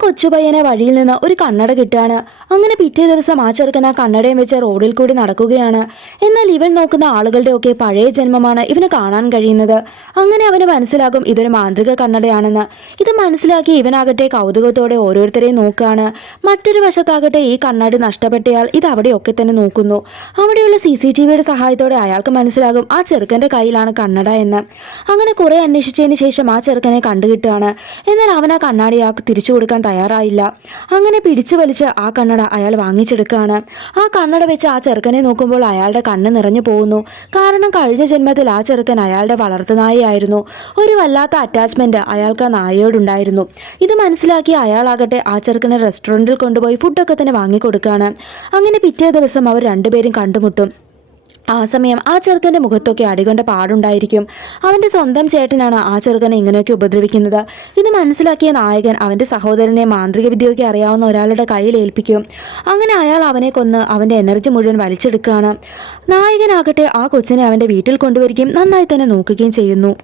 കൊച്ചുപയ്യനെ വഴിയിൽ നിന്ന് ഒരു കണ്ണട കിട്ടുകയാണ്. അങ്ങനെ പിറ്റേ ദിവസം ആ ചെറുക്കൻ ആ കണ്ണടയും വെച്ച് റോഡിൽ കൂടി നടക്കുകയാണ്. എന്നാൽ ഇവൻ നോക്കുന്ന ആളുകളുടെ ഒക്കെ പഴയ ജന്മമാണ് ഇവന് കാണാൻ കഴിയുന്നത്. അങ്ങനെ അവന് മനസ്സിലാകും ഇതൊരു മാന്ത്രിക കണ്ണടയാണെന്ന്. ഇത് മനസ്സിലാക്കി ഇവനാകട്ടെ കൗതുകത്തോടെ ഓരോരുത്തരെയും നോക്കുകയാണ്. മറ്റൊരു വശത്താകട്ടെ ഈ കണ്ണാടി നഷ്ടപ്പെട്ടയാൾ ഇത് അവിടെയൊക്കെ തന്നെ നോക്കുന്നു. അവിടെയുള്ള സി സി ടി വിയുടെ സഹായത്തോടെ അയാൾക്ക് മനസ്സിലാകും ആ ചെറുക്കന്റെ കയ്യിലാണ് കണ്ണട എന്ന്. അങ്ങനെ കുറെ അന്വേഷിച്ചതിന് ശേഷം ആ ചെറുക്കനെ കണ്ടുകിട്ടുകയാണ്. എന്നാൽ അവൻ ആ കണ്ണാടി തിരിച്ചു കൊടുക്കാൻ തയ്യാറായില്ല. അങ്ങനെ പിടിച്ചു വലിച്ച് ആ കണ്ണട അയാൾ വാങ്ങിച്ചെടുക്കുകയാണ്. ആ കണ്ണട വെച്ച് ആ ചെറുക്കനെ നോക്കുമ്പോൾ അയാളുടെ കണ്ണ് നിറഞ്ഞു പോകുന്നു. കാരണം കഴിഞ്ഞ ജന്മത്തിൽ ആ ചെറുക്കൻ അയാളുടെ വളർത്തുനായയായിരുന്നു ഒരു വല്ലാത്ത അറ്റാച്ച്മെന്റ് അയാൾക്ക് ആ നായയോടുണ്ടായിരുന്നു. ഇത് മനസ്സിലാക്കി അയാളാകട്ടെ ആ ചെറുക്കനെ റെസ്റ്റോറന്റിൽ കൊണ്ടുപോയി ഫുഡൊക്കെ തന്നെ വാങ്ങിക്കൊടുക്കുകയാണ്. അങ്ങനെ പിറ്റേ ദിവസം അവർ രണ്ടുപേരും കണ്ടുമുട്ടും. ആ സമയം ആ ചെറുക്കന്റെ മുഖത്തൊക്കെ അടികൊണ്ട പാടുണ്ടായിരിക്കും. അവന്റെ സ്വന്തം ചേട്ടനാണ് ആ ചെറുക്കനെ ഇങ്ങനെയൊക്കെ ഉപദ്രവിക്കുന്നത്. ഇത് മനസ്സിലാക്കിയ നായകൻ അവന്റെ സഹോദരനെ മാന്ത്രിക വിദ്യയൊക്കെ അറിയാവുന്ന ഒരാളുടെ കയ്യിൽ ഏൽപ്പിക്കും. അങ്ങനെ അയാൾ അവനെ കൊന്ന് അവന്റെ എനർജി മുഴുവൻ വലിച്ചെടുക്കുകയാണ്. നായകനാകട്ടെ ആ കൊച്ചിനെ അവന്റെ വീട്ടിൽ കൊണ്ടുവരികയും നന്നായി തന്നെ നോക്കുകയും ചെയ്യുന്നു.